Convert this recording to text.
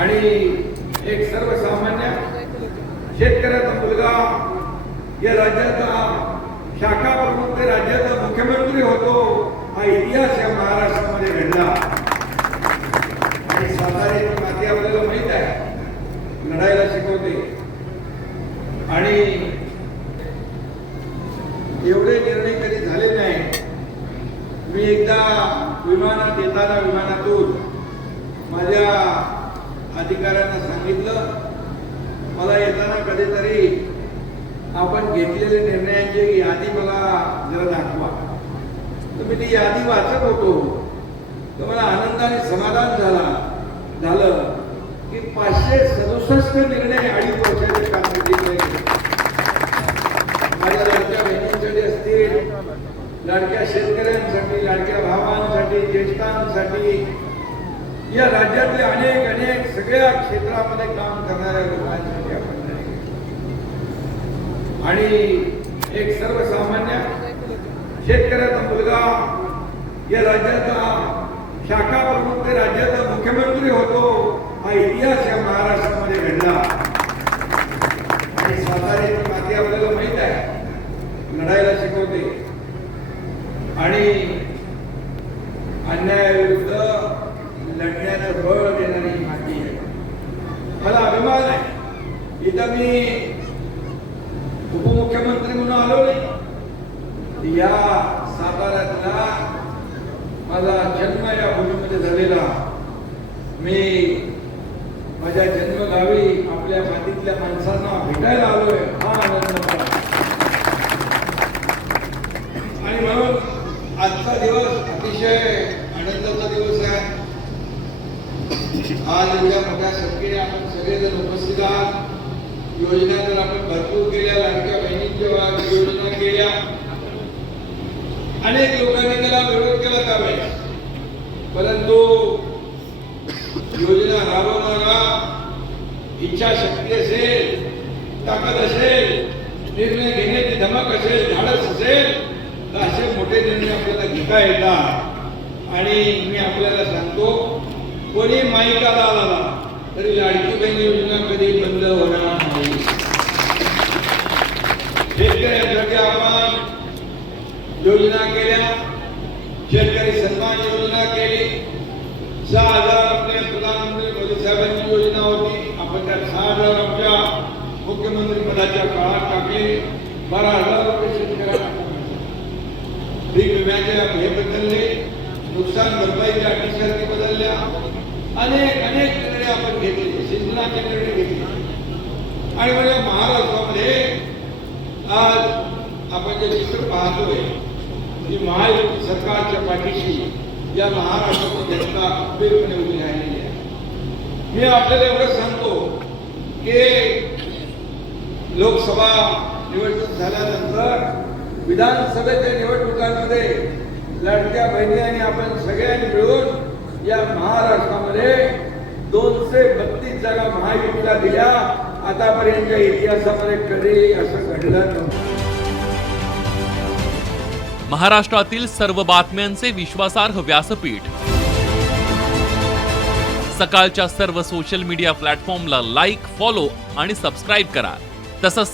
आणि एक सर्वसामान्य शेतकऱ्याचा मुलगा या राज्याचा शाखा प्रमुख ते राज्याचा मुख्यमंत्री होतो हा इतिहास या महाराष्ट्रामध्ये घडला। आणि साताऱ्याची माती आपल्याला माहित आहे, लढायला शिकवते। आणि एवढे निर्णय कधी झाले नाही। मी एकदा विमानात येताना विमानातून माझ्या अधिकाऱ्यांना सांगितलं, मला येताना कधीतरी आपण घेतलेले निर्णयांची यादी मला जरा दाखवा। तर मी ती यादी वाचत होतो तर मला आनंदाने समाधान झालं की 567 निर्णय 2.5 वर्षाच्या कालावधीत माझ्या लाडक्या बहिणींसाठी असतील, लाडक्या शेतकऱ्यांसाठी, लाडक्या भावांसाठी, ज्येष्ठांसाठी, या राज्यातले अनेक सगळ्या क्षेत्रामध्ये काम करणाऱ्या लोकांसाठी आपण आणि एक सर्वसामान्य शेतकऱ्याचा मुलगा या राज्याचा शाखा प्रमुख ते राज्याचा मुख्यमंत्री होतो हा इतिहास या महाराष्ट्रामध्ये घडला। आणि साताऱ्याची माती आपल्याला माहित आहे, लढायला शिकवते। आणि अन्यायाविरुद्ध लढण्याचं बळ देणारी माती आहे। मला अभिमान आहे, इथं मी उपमुख्यमंत्री म्हणून आलो नाही। या साताऱ्यातला माझा जन्म या भूमीमध्ये झालेला, मी माझ्या जन्मगावी आपल्या मातीतल्या माणसांना भेटायला आलोय, हा आनंद मला। आणि म्हणून आजचा दिवस अतिशय आनंदाचा दिवस आहे। आज एवढ्या मोठ्या संख्येने आपण सगळेजण उपस्थित आहात। योजना तर आपण भरपूर केल्या, लाडक्या बहिणींच्या योजना केल्या, अनेक लोकांनी त्याला विरोध केला त्यावेळेस, परंतु योजना राबवणारा इच्छाशक्ती असेल, ताकद असेल, निर्णय घेण्याची धमक असेल, धाडस असेल तर असे मोठे निर्णय आपल्याला घेता येतात। आणि मी आपल्याला सांगतो, कोणी माईकाला आला तरी लाडकी बहीण योजना कधी बंद होणार नाही। शेतकऱ्यांसाठी आपण योजना केल्या, शेतकरी सन्मान योजना केली, 6,000 आपल्या प्रधानमंत्री मोदी साहेबांची योजना होती, आपण त्या 6,000 आमच्या मुख्यमंत्री पदाच्या काळात टाकले। 12,000 रुपये शेतकऱ्यांना पीक विम्याचे हे बदलले, नुकसान भरपाईच्या अटी शर्ती बदलल्या, अनेक निर्णय आपण घेतले, सिंचनाचे निर्णय घेतले। आणि म्हणजे महाराष्ट्रामध्ये आज आपण जे चित्र पाहतोय की महायुती सरकारच्या पाठीशी या महाराष्ट्राची जनता खंबीरपणे उभी राहिलेली आहे। मी आपल्याला एवढं सांगतो की लोकसभा निवडणूक झाल्यानंतर विधानसभेच्या निवडणुकांमध्ये लाडक्या बहिणी आणि आपण सगळ्यांनी मिळून या महाराष्ट्रामध्ये 232 जागा महायुतीला दिल्या। आतापर्यंतच्या इतिहासामध्ये कधी असं घडलं नव्हतं। महाराष्ट्रातील सर्व बातम्यांचे विश्वासार्ह व्यासपीठ, सकाळच्या सर्व सोशल मीडिया प्लॅटफॉर्मला लाईक, फॉलो आणि सबस्क्राईब करा। तसंच